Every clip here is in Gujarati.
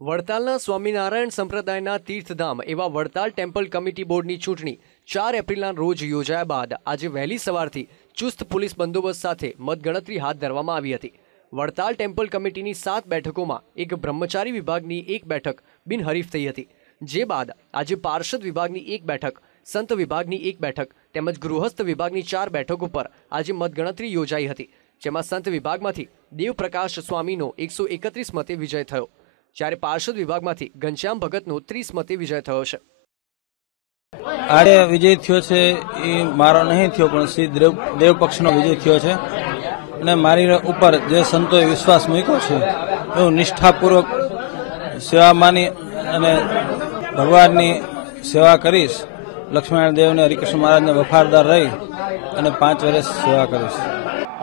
વડતાલના સ્વામિનારાયણ સંપ્રદાયના તીર્થધામ એવા વડતાલ ટેમ્પલ કમિટી બોર્ડની ચૂંટણી ચાર એપ્રિલના રોજ યોજાયા બાદ આજે વહેલી સવારથી ચુસ્ત પોલીસ બંદોબસ્ત સાથે મતગણતરી હાથ ધરવામાં આવી હતી. વડતાલ ટેમ્પલ કમિટીની સાત બેઠકોમાં એક બ્રહ્મચારી વિભાગની એક બેઠક બિનહરીફ થઈ હતી. જે બાદ આજે પાર્ષદ વિભાગની એક બેઠક, સંત વિભાગની એક બેઠક તેમજ ગૃહસ્થ વિભાગની ચાર બેઠકો પર આજે મતગણતરી યોજાઈ હતી, જેમાં સંત વિભાગમાંથી દેવપ્રકાશ સ્વામીનો એકસો એકત્રીસ મતે વિજય થયો. જ્યારે પાર્ષદ વિભાગમાંથી ઘનશ્યામ ભગતનો ત્રીસ મતે વિજય થયો છે. આજે વિજય થયો છે એ મારો નહીં થયો પણ શ્રી દેવ દેવ પક્ષનો વિજય થયો છે. અને મારી ઉપર જે સંતોએ વિશ્વાસ મૂક્યો છે એવું નિષ્ઠાપૂર્વક સેવા માની અને ભગવાનની સેવા કરીશ. લક્ષ્મણ દેવને હરિકૃષ્ણ મહારાજને વફાદાર રહી અને પાંચ વર્ષ સેવા કરીશ.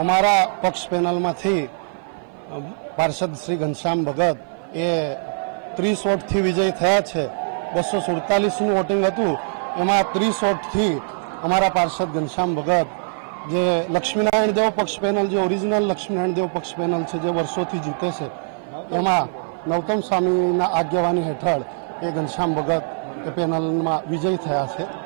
અમારા પક્ષ પેનલમાંથી પાર્ષદ શ્રી ઘનશ્યામ ભગત એ ત્રીસ વોટથી વિજય થયા છે. બસો સુડતાલીસનું વોટિંગ હતું. એમાં ત્રીસ વોટથી અમારા પાર્ષદ ઘનશ્યામ ભગત, જે લક્ષ્મીનારાયણ દેવ પક્ષ પેનલ જે ઓરિજિનલ લક્ષ્મીનારાયણ દેવ પક્ષ પેનલ છે, જે વર્ષોથી જીતે છે. એમાં નવતમ સ્વામીના આગેવાની હેઠળ એ ઘનશ્યામ ભગત એ પેનલમાં વિજય થયા છે.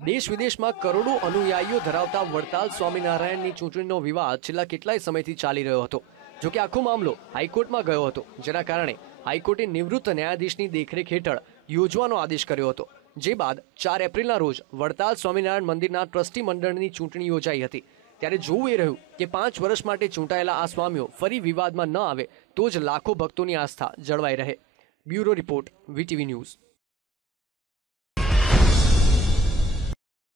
દેશ વિદેશમાં કરોડો અનુયાયીઓ ધરાવતા વડતાલ સ્વામિનારાયણની ચૂંટણીનો વિવાદ છેલ્લા કેટલાય સમયથી ચાલી રહ્યો હતો. જો કે આખો મામલો હાઈકોર્ટમાં ગયો હતો, જેના કારણે હાઈકોર્ટે નિવૃત્ત ન્યાયાધીશની દેખરેખ હેઠળ યોજવાનો આદેશ કર્યો હતો. જે બાદ ચાર એપ્રિલના રોજ વડતાલ સ્વામિનારાયણ મંદિરના ટ્રસ્ટી મંડળની ચૂંટણી યોજાઈ હતી. ત્યારે જોવું એ રહ્યું કે પાંચ વર્ષ માટે ચૂંટાયેલા આ સ્વામીઓ ફરી વિવાદમાં ન આવે તો જ લાખો ભક્તોની આસ્થા જળવાઈ રહે. Bureau report, VTV news.